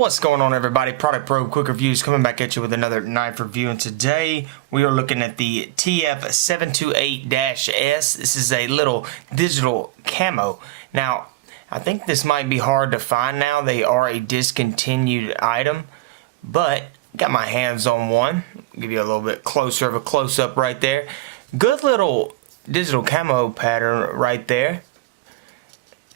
What's going on, everybody? Product Probe Quick Reviews coming back at you with another knife review, and today we are looking at the TF-729DG-S. This is a little digital camo. Now, I think this might be hard to find now. They are a discontinued item, but got my hands on one. I'll give you a little bit closer of a close-up right there. Good little digital camo pattern right there.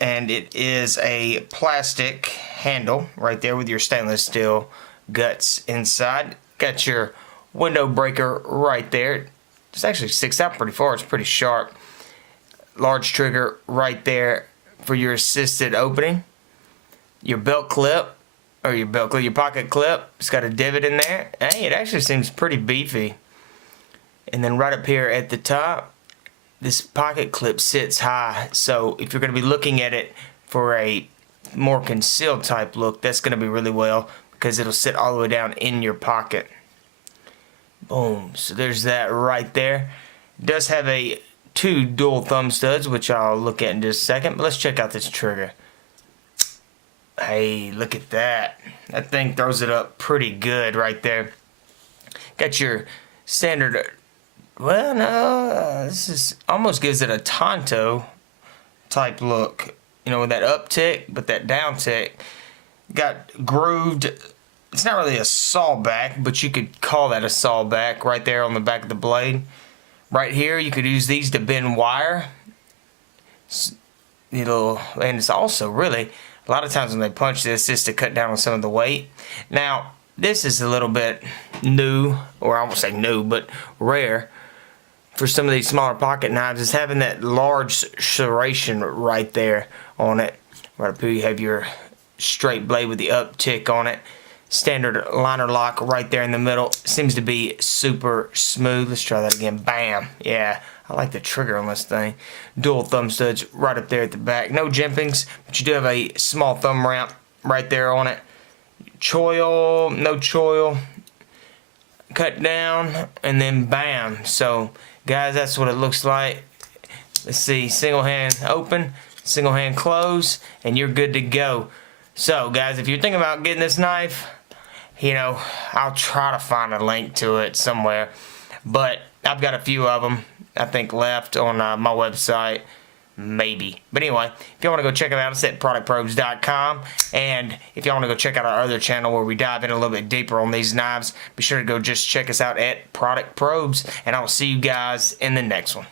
And it is a plastic handle right there with your stainless steel guts inside. Got your window breaker right there. It actually sticks out pretty far. It's pretty sharp. Large trigger right there for your assisted opening. Your belt clip, or your pocket clip. It's got a divot in there. Hey, it actually seems pretty beefy. And then right up here at the top, this pocket clip sits high, so if you're going to be looking at it for a more concealed type look, that's going to be really well because it'll sit all the way down in your pocket. Boom. So there's that right there. It does have two dual thumb studs, which I'll look at in just a second, but let's check out this trigger. Hey, look at that. That thing throws it up pretty good right there. Got your standard... Well, no, this is almost gives it a Tonto type look. You know, with that up tick, but that down tick. Got grooved. It's not really a saw back, but you could call that a saw back right there on the back of the blade. Right here, you could use these to bend wire. And it's also really, a lot of times when they punch this, just to cut down on some of the weight. Now, this is a little bit new, or I won't say new, but rare. For some of these smaller pocket knives, is having that large serration right there on it. Right up here you have your straight blade with the uptick on it. Standard liner lock right there in the middle. Seems to be super smooth. Let's try that again. Bam. Yeah, I like the trigger on this thing. Dual thumb studs right up there at the back. No jimpings, but you do have a small thumb ramp right there on it. Choil, no choil. Cut down, and then bam. So, guys, that's what it looks like. Let's see, single hand open, single hand close, and you're good to go. So, guys, if you're thinking about getting this knife, you know, I'll try to find a link to it somewhere. But I've got a few of them, I think, left on my website. Maybe. But anyway, if you want to go check it out, it's at productprobes.com. And if you want to go check out our other channel where we dive in a little bit deeper on these knives, be sure to go just check us out at Product Probes. And I will see you guys in the next one.